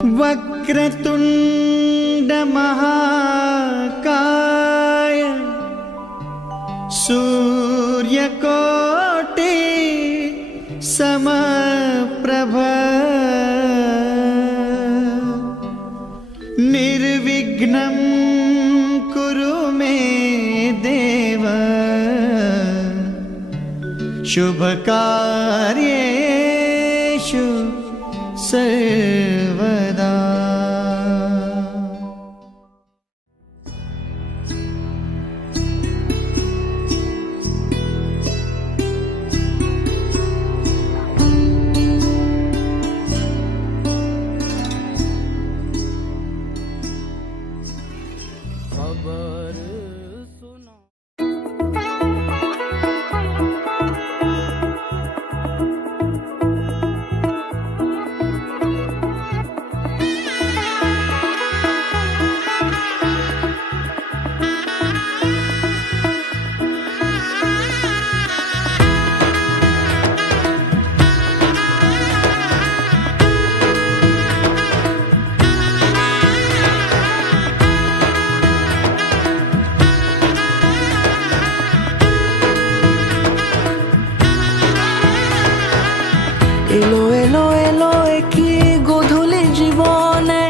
वक्रतुंड महाकाय सूर्यकोटि समप्रभ निर्विघ्नं कुरु मे देव शुभकार्येषु सर्वदा। এলো এলো এলো কি গোধূলি জীবনে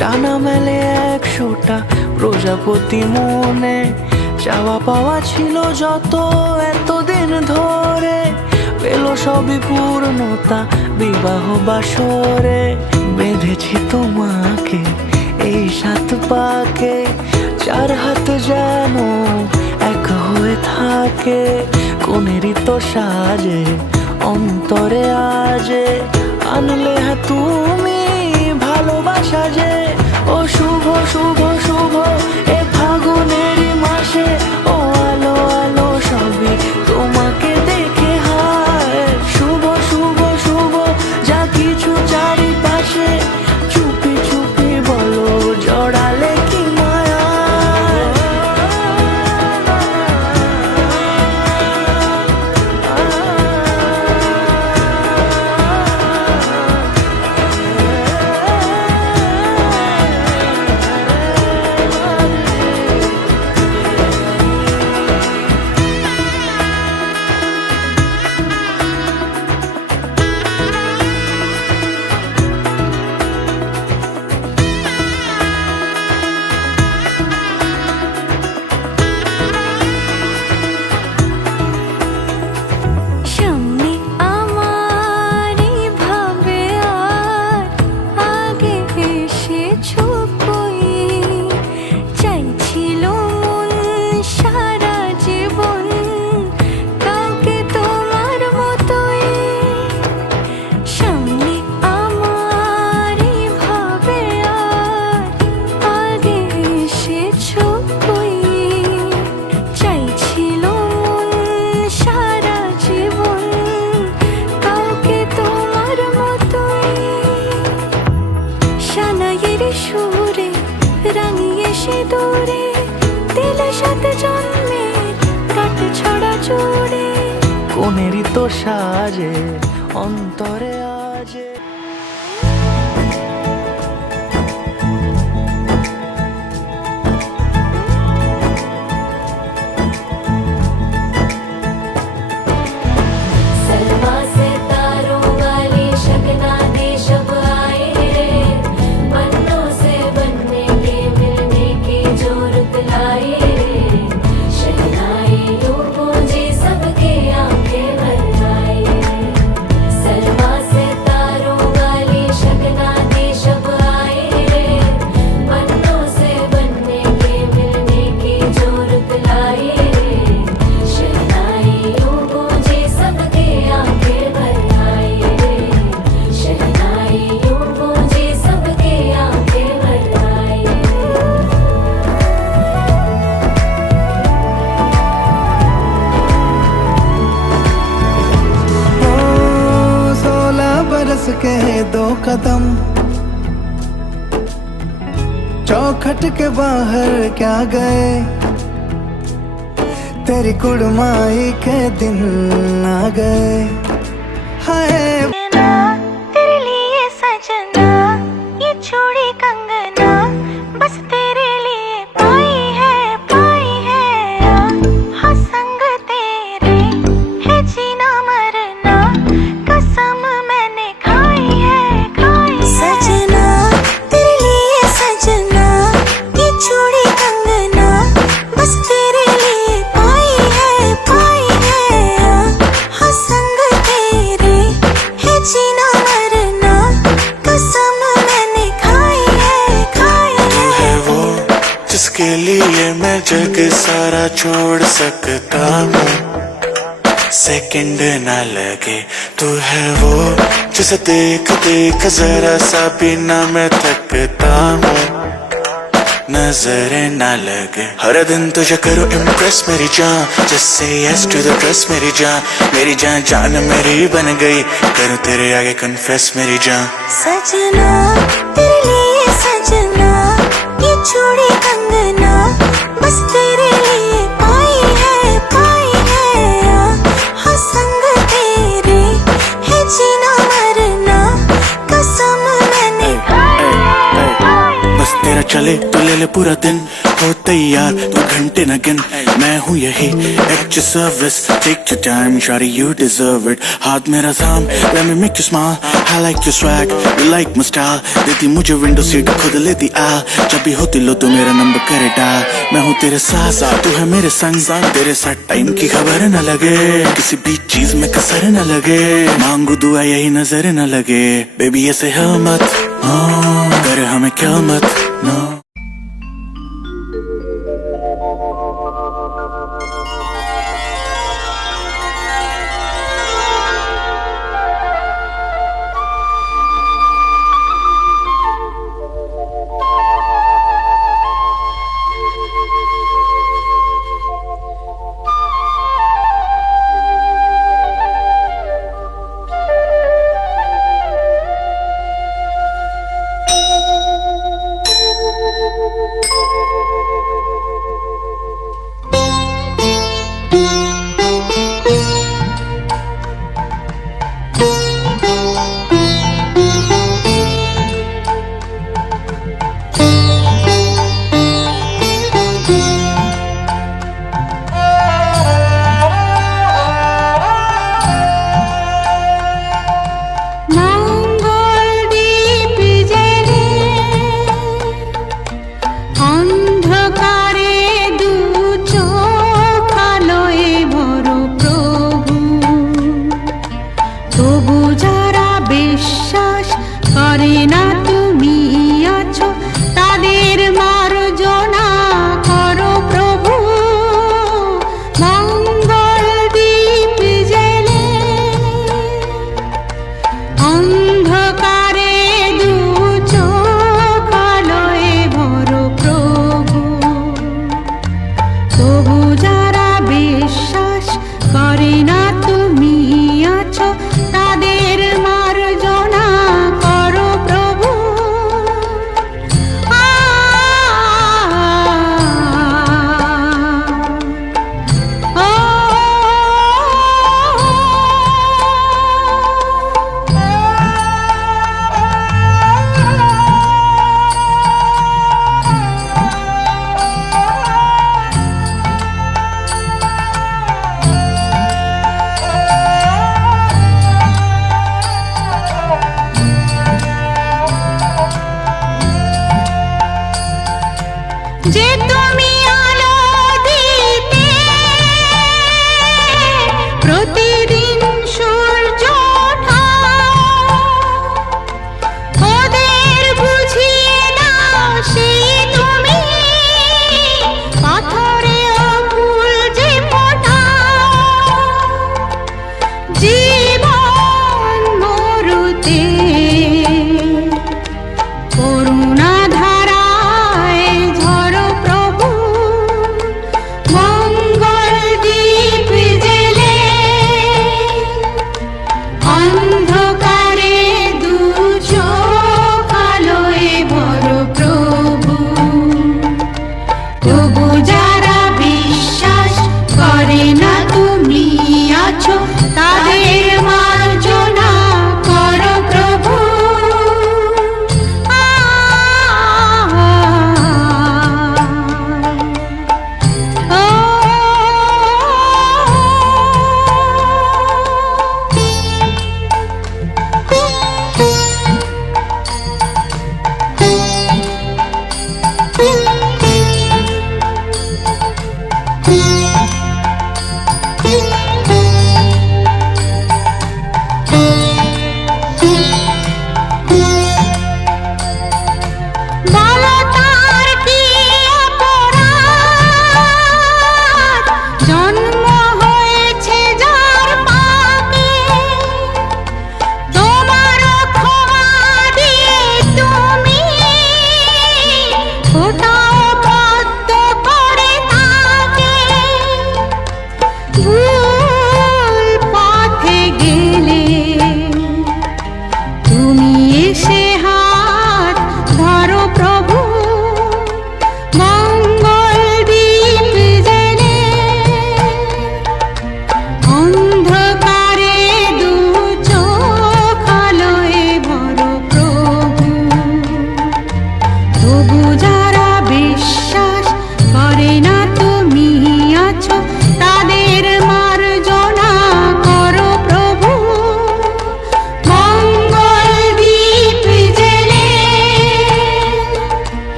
ডানা মেলে 100টা প্রজাপতি মনে। চাওয়া পাওয়া ছিল যত এতদিন ধরে পেল সবই পূর্ণতা বিবাহ বাসরে। বেঁধেছি তোমাকে এই 7 পাকে, 4 হাত যেন এক হয়ে থাকে। কোনেরই তো সাজে অন্তরে আজে আনলে তুমি ভালোবাসা যে। ও শুভ শুভ শুভ এ ফাগুনেরই মাসে, ও আলো আলো সবই তোমাকে দেখে হায়। শুভ শুভ শুভ যা কিছু চারিপাশে, চুপি চুপি বলো জড়ালে কি মায়া। কোনেরই তো সাজে অন্তরে আজে। के 2 कदम चौखट के बाहर क्या गए, तेरी कुड़माई के दिन आ गए। हाय तेरे लिए सजना ये चूड़ी कंगना बस तेरे लिए पाई है हाँ संग तेरे है जीना मरना कसम मैंने खाई है सजना तेरे लिए सजना ये चूड़ी कंगना बस तेरे लिए पाई है हाँ संग तेरे है जीना मरना कसम मैंने खाई है वो जिसके लिए मैं जग सारा छोड़ सकता हूँ सेकंड ना लगे तू है वो जिसे देख देख जरा सा भी ना मैं थकता हूँ नजरें ना लगे हर दिन तुझे करो इम्प्रेस मेरी जान just say yes to the dress मेरी जान जान मेरी बन गई करूँ तेरे आगे कन्फेस मेरी जान सजना तेरे लिए सजना ये चूड़ी कंगना बस तेरे लिए पाई है हाँ संग तेरे है जीना मरना कसम मैंने खाई है बस तेरा चले तो ले ले पूरा दिन हो तैयार तू घंटे न गिन मैं हूँ यही at your service take your time shorty you deserve it हाथ मेरा थाम let me make you smile I like your swag you like my style देती मुझे विंडो सीट खुद लेती आ जब भी होती लो तो मेरा नंबर करे डाल मैं हूँ तेरे साथ तू है मेरे संग तेरे साथ टाइम की खबर न लगे किसी भी चीज में कसर न लगे मांगू दुआ यही नजर न लगे बेबी ऐसे है मत कर हमें क्या मत no করুণা ধারায় ঝরো প্রভু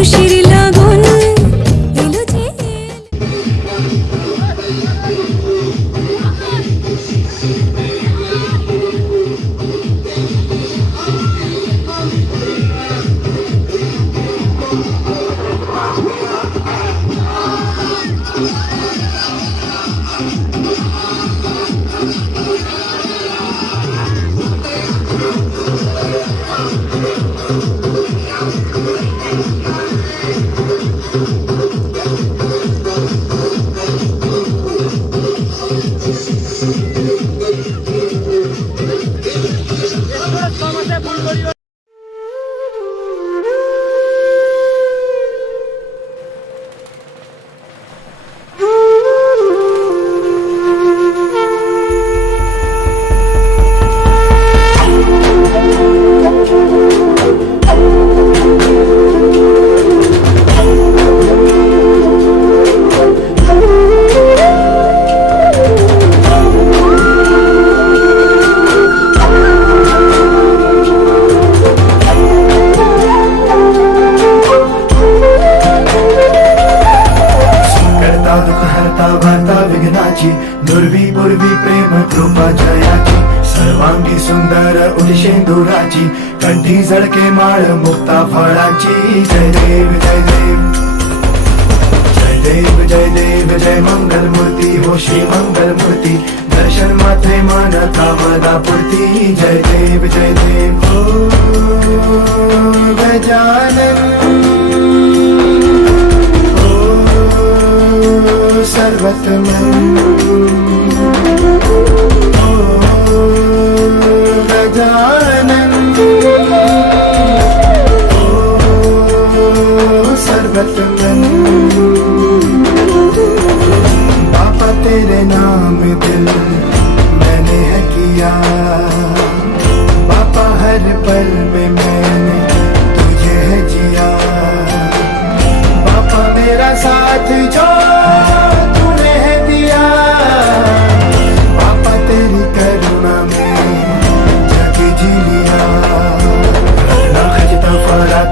খুশির লাগন এলো যে दुर्वी पूर्वी प्रेम कृपा जयाची सर्वांगी सुंदर उदिशेंदुराची कंठी झळके माळ मुक्ता फळाची जय देव जय देव जय देव जय देव जय मंगल मूर्ती हो श्री मंगल मूर्ती दर्शन मात्रे मन कामना पूर्ती जय देव हो गजानन हो सर्वतमन गजानन ओ सर्वतमन बापा तेरे नाम दिल मैंने है किया बापा हर पल में मैंने तुझे है जिया बापा मेरा साथ जो तूने है दिया बापा तेरी करुणा में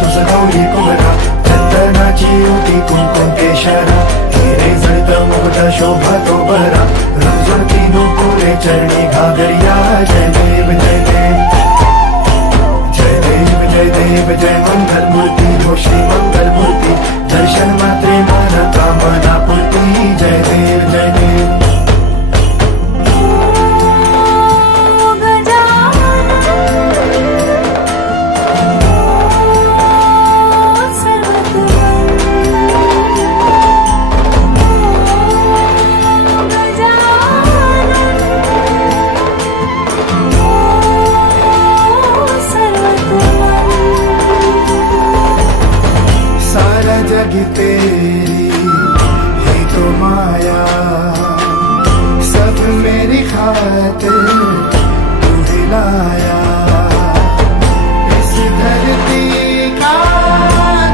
तुझं गौरी कुमरा चंदनाची उटी कुंकुम केशरा हिरे जळत मुग्ध शोभा तो बरा रुजती नुपुरे चरणी घागरिया जय देव जय देव जय देव जय देव जय मंगल मूर्ती हो श्री मंगल मूर्ती दर्शन मात्रे मन कामना पूर्ती जय देव जय देव तेरी ही तो माया सब मेरी खातिर तू हिलाया इस धरती का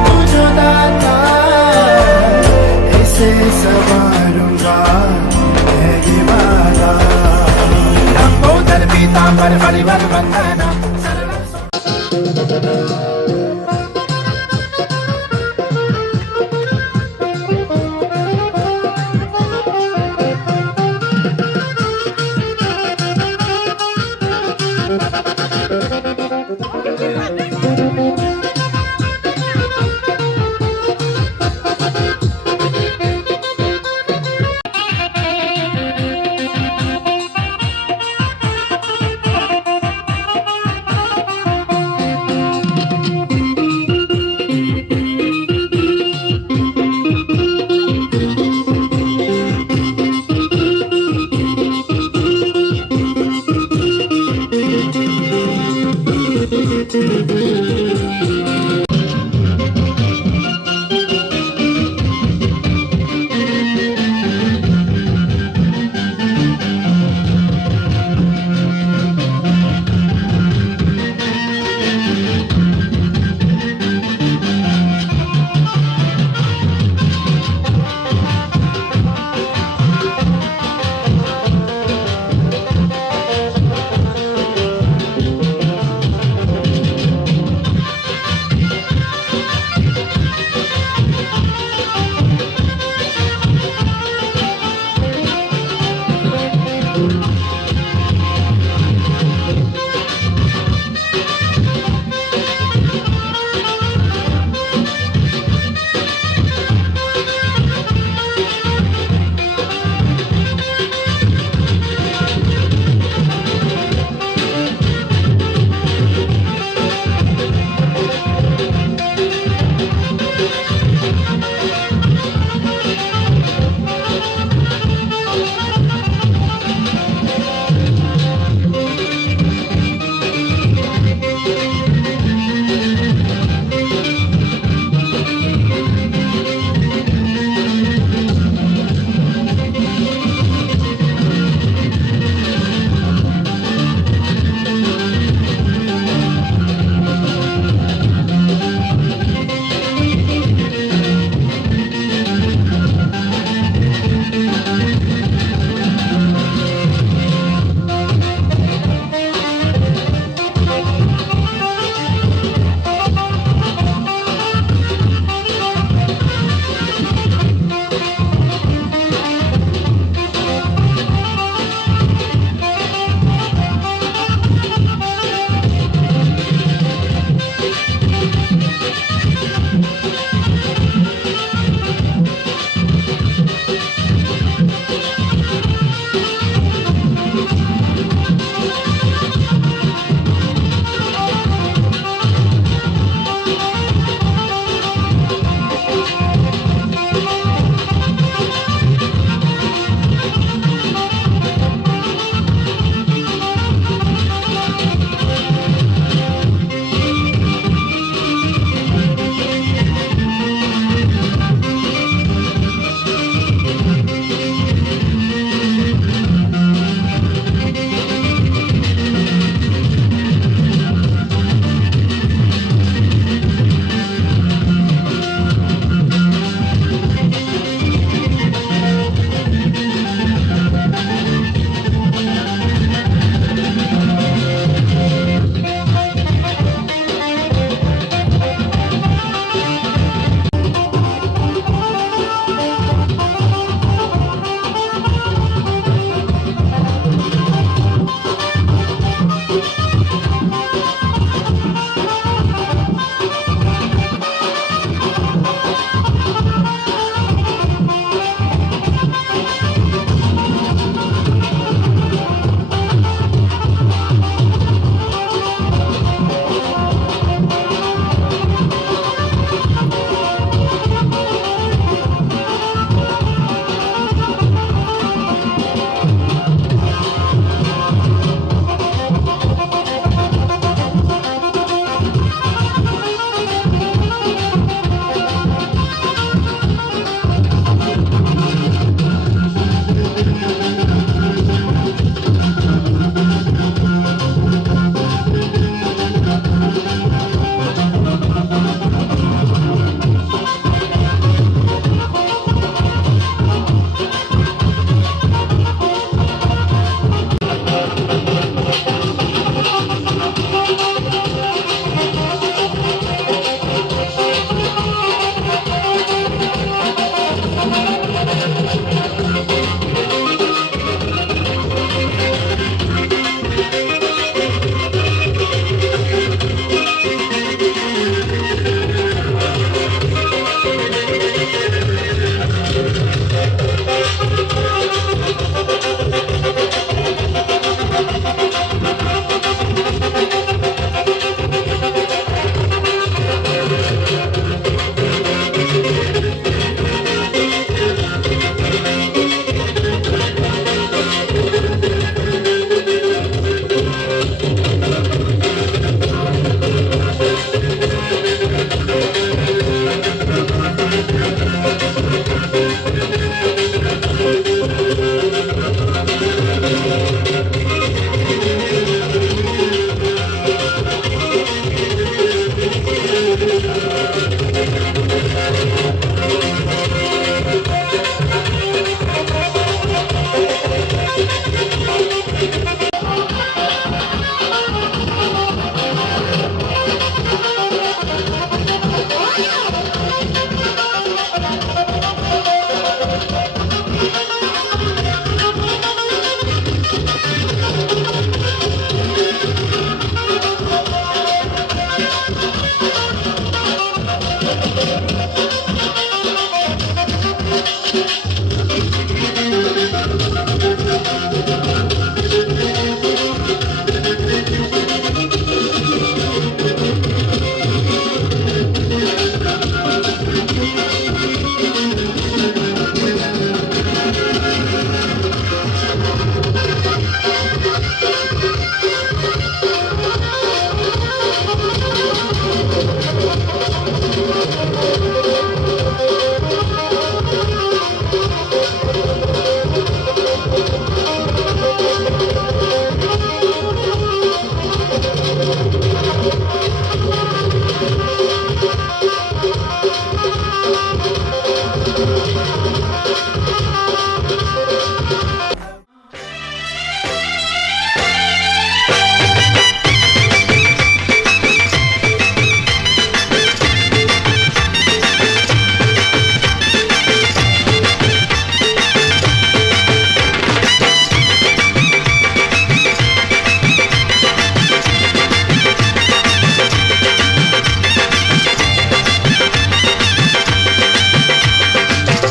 तू जो दाता इसे संवारूंगा है ये वादा लंबोदर पीतांबर परिवर वंदना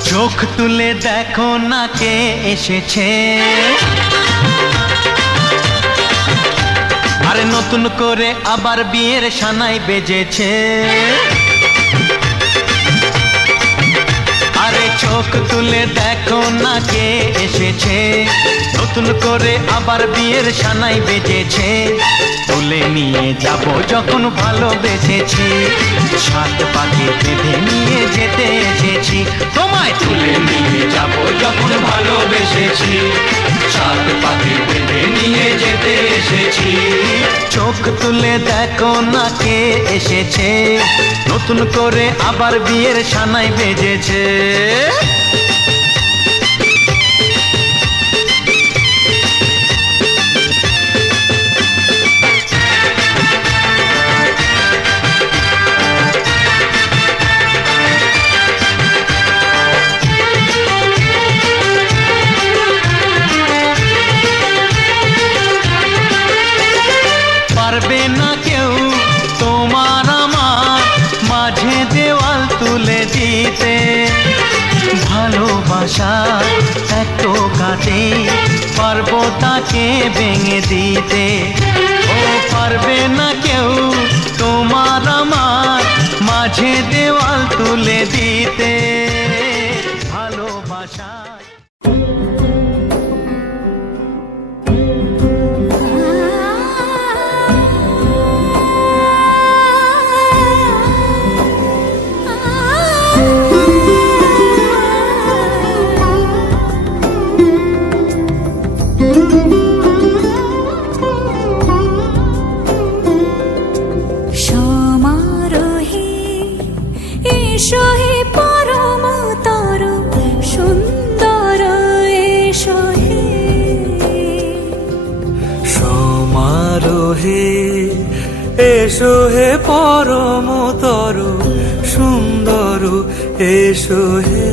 চোখ তুলে দেখো না কে এসেছে, আরে নতুন করে আবার বিয়ের সানাই বেজেছে। আরে চোখ তুলে দেখো না কে এসেছে, নতুন করে আবার বিয়ের সানাই বেজেছে। তুলে নিয়ে যাব যখন ভালোবেসেছি, সাত পাকে বেঁধে নিয়ে যেতে এসেছি। তোমায় তুলে নিয়ে যাব যখন ভালোবেসেছি, সাত পাকে বেঁধে নিয়ে যেতে এসেছি। চোখ তুলে দেখো না কে এসেছে, নতুন করে আবার বিয়ের সানাই বেজেছে। পারবে না কেউ তোমার আমার মাঝে দেওয়াল তুলে দিতে, ভালোবাসা এত কাটে পারবো তাকে ভেঙে দিতে। ও পারবে না কেউ তোমার আমার মাঝে দেওয়াল তুলে দিতে, ভালোবাসা। সমারোহে এসো হে পরমতর সুন্দর, এসো হে সমারোহে এসো হে পরমতর সুন্দর, এসো হে।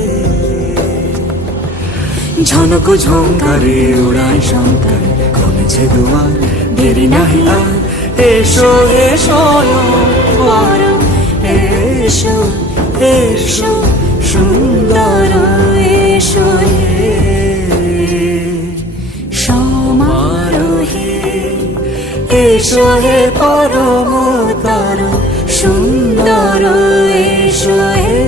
ঝনক ঝঙ্কারে উড়ায় শঙ্কর, কমেছে দুয়ার দেরি নাহি আর। এসো এসো বড় এসো এসো সুন্দর, এসো হে সমারোহে এসো হে পরমতর সুন্দর, এসো হে।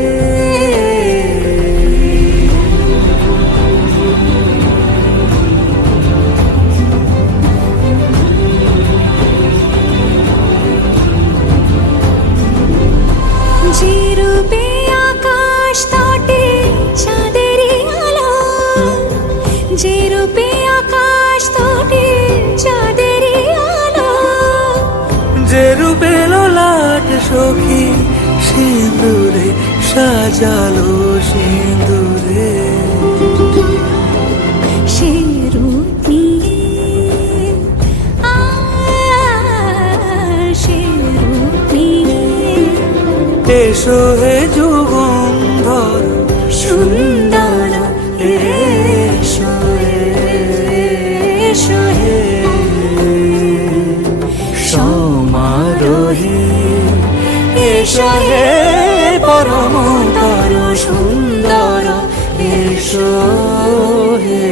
যে রূপে আকাশ তটে চাঁদেরই আলো, যে রূপে আকাশ তটে চাঁদেরই আলো, যে রূপে লোলাট সখী সিঁদুরে সাজালো সিঁদুরে। সে রূপ নিয়ে সে রূপ নিয়ে এসো হে যুগন্ধর সুন্দর, এসো এসো হে সমারোহে এসো হে পরমতর সুন্দর এসো হে।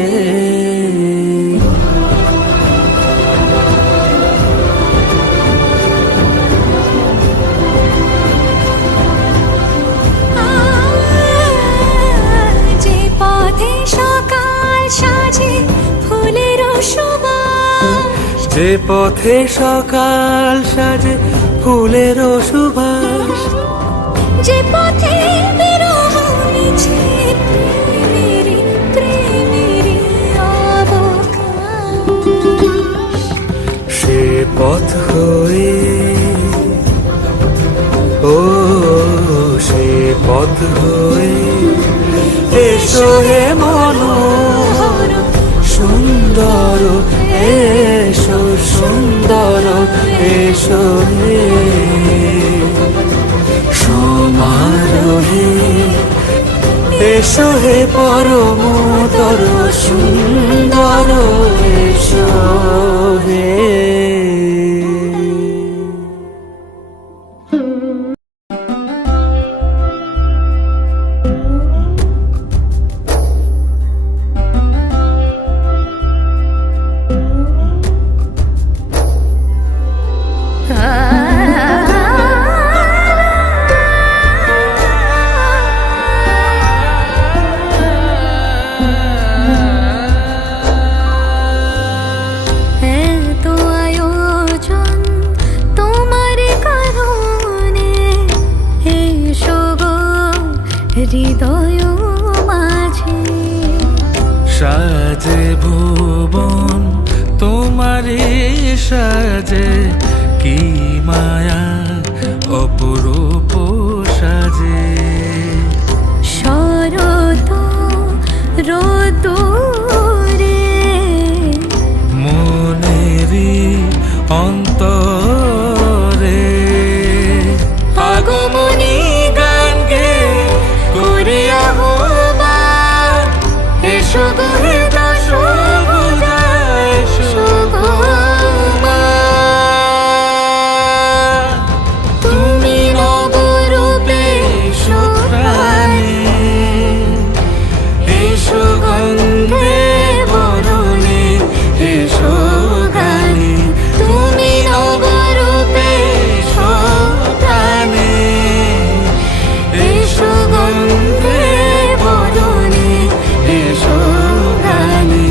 যে পথে সকাল সাজে ফুলের সুবাস, যে পথে সকাল সাজে ফুলের সুবাস, যে পথে বিরহ মিছে প্রেমেরই প্রেমেরই অবকাশ, সে পথ হয়ে ও সে পথ হয়ে এসো হে মনোহর সুন্দর এসো সুন্দর এসো হে সমারোহে এসো হে পরমতর সুন্দর এসো হে। এত আয়োজন তোমার কারণে, এসো গো হৃদয় মাঝে, সাজে ভুবন তোমারে সাজে কি মায়া অপরূপ সাজে, শরৎ রোদুরে মনেরি অন্তরে আগমনী গান গে করে আহ্বান এসো গো হে দশভুজা এসো গো মা। তুমি নবরূপে এসো প্রাণে এসো গন্ধে বরণে এসো গানে, তুমি নবরূপে এসো প্রাণে এসো গন্ধে বরণে এসো গানে।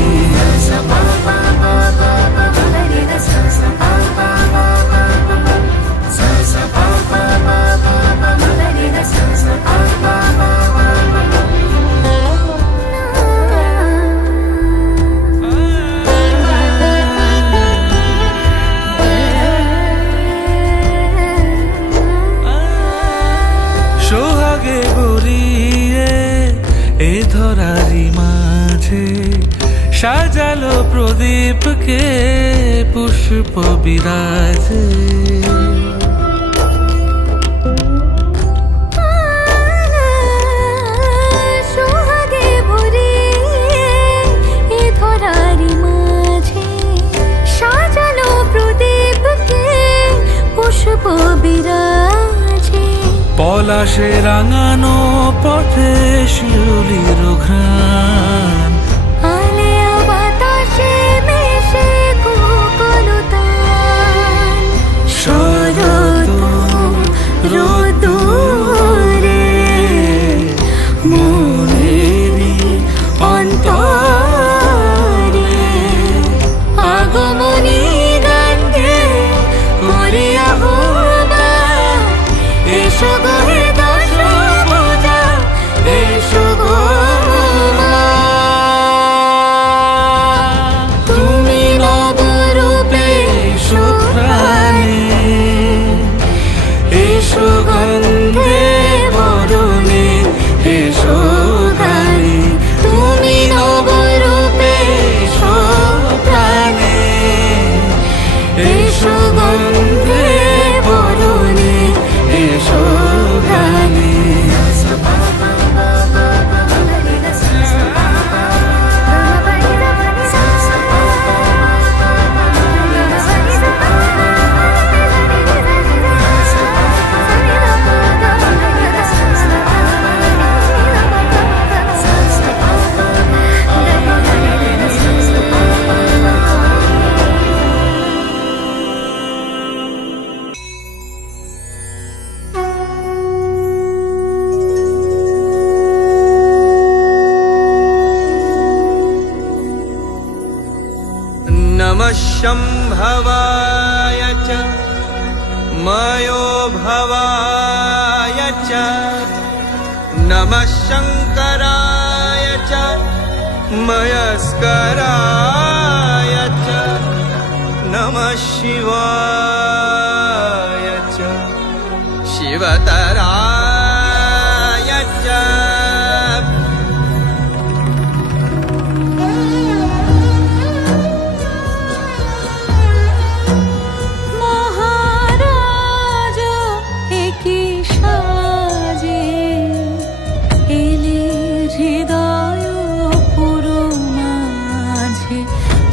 সোহাগে গড়িয়ে এ ধরারি মাঝে সাজালো প্রদীপকে পুষ্প বিরাজে, সোহাগে ভরিয়ে এ ধরারি মাঝে সাজালো প্রদীপকে পুষ্প বিরাজে, পলাশে রাঙানো পথে শিউলির ঘ্রাণ, আলেয়া বাতাসে মেশে কোকলতান, শরৎ রোদুরে মনেরি অন্তরে আগমনী গান গে করে আহ্বান, এসো গো হে দশভুজা এসো গো মা। च नमः शङ्कराय च मयस्कराय च नमः शिवाय च शिवतराय च মহারাজ একই সাজে এলে হৃদয় পুরো মাঝে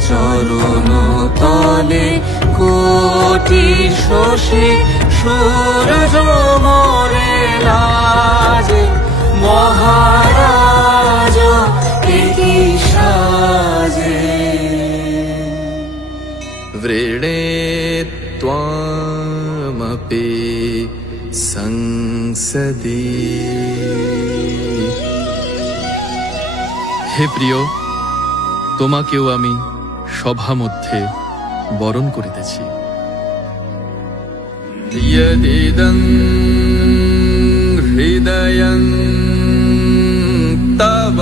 চরণ তলে কোটি শশী সূরজ মোরে লাজে মহারাজ একই সাজে वृणे त्वामपि संसदि হে প্রিয়, তোমাকেও আমি সভা মধ্যে বরণ করিতেছি। यदिदं हृदयं तव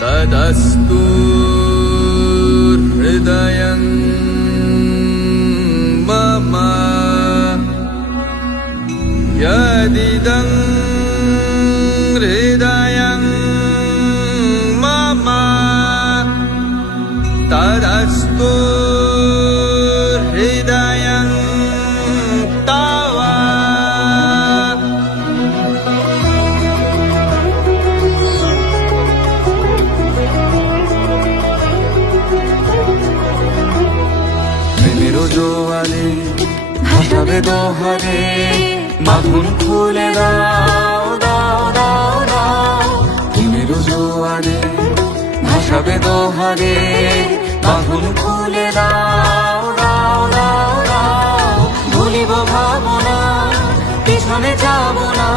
तदस्तु हृदयं मम यदिदं हृदयं मम तदस्तु हृदयं तव প্রেমের জোয়ারে ভাসাবে দোহারে বাঁধন খুলে দাও দাও দাও দাও প্রেমের জোয়ারে ভাসাবে দোহারে বাঁধন খুলে দাও দাও দাও দাও ভুলিব ভাবনা পিছনে যাব না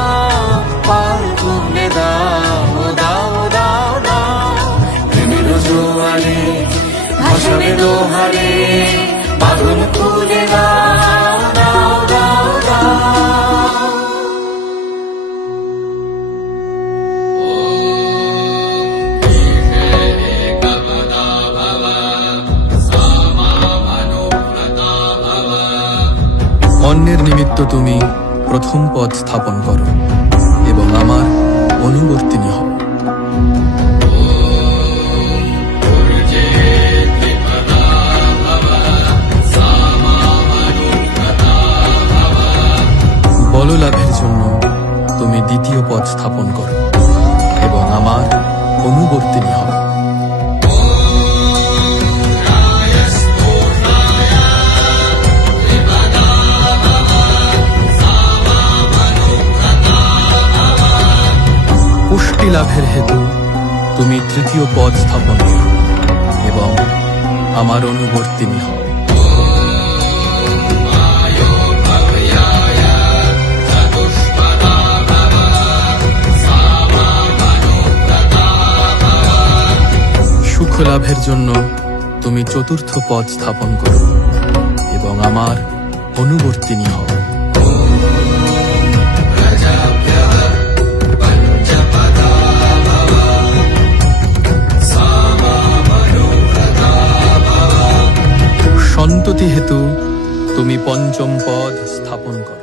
পাল তুলে দাও দাও দাও দাও প্রেমের জোয়ারে ভাসাবে দোহারে বাঁধন খুলে দাও দাও দাও দাও অন্যের নিমিত্ত তুমি প্রথম পদ স্থাপন করো এবং আমার অনুবর্তিনী হও। বললাভের জন্য তুমি দ্বিতীয় পদ স্থাপন করো এবং আমার অনুবর্তিনী হও। পুষ্টি লাভের হেতু তুমি তৃতীয় পদ স্থাপন করো এবং আমার অনুবর্তিনী হও। সুখ লাভের জন্য তুমি চতুর্থ পদ স্থাপন করো এবং আমার অনুবর্তিনী হও। সন্ততি হেতু তুমি পঞ্চম পদ স্থাপন করো।